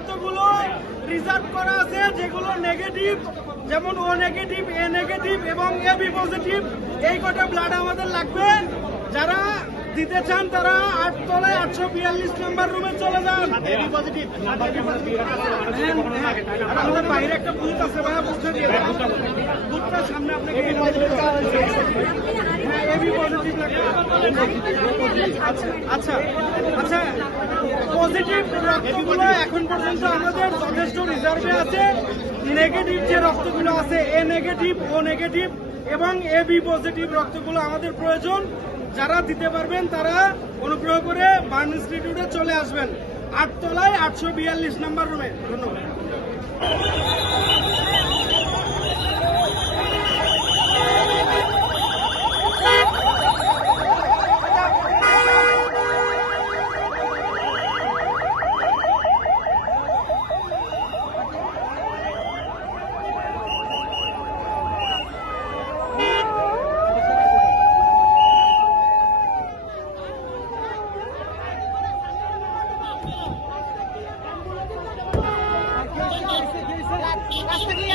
রক্তগুলো reserve করা আছে যেগুলো নেগেটিভ যেমন ও নেগেটিভ এ নেগেটিভ এবং এ বি পজিটিভ এই কটা ব্লাড আমাদের লাগবে। যারা দিতে চান তারা আট তলায় আটশো বিয়াল্লিশ নাম্বার রুমে চলে যান। আমাদের বাইরে একটা বুথ আছে ভাইয়া বুথটা দিয়ে বুথটার সামনে আপনাকে হ্যাঁ এবি পজিটিভ লাগবে আচ্ছা আচ্ছা পজিটিভ রক্তগুলো এখন পর্যন্ত আমাদের যথেষ্ট রিজার্ভে আছে। নেগেটিভ যে রক্তগুলো আছে এ নেগেটিভ ও নেগেটিভ এবং এ বি পজিটিভ রক্তগুলো আমাদের প্রয়োজন। যারা দিতে পারবেন, তারা অনুগ্রহ করে বার্ন ইনস্টিটিউটে চলে আসবেন। আটতলায় আটশো বিয়াল্লিশ নাম্বার রুমে ধন্যবাদ। রাস্তা দিয়ে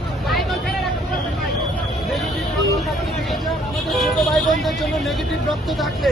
আমাদের ছোট ভাই বোনদের জন্য নেগেটিভ রক্ত থাকলে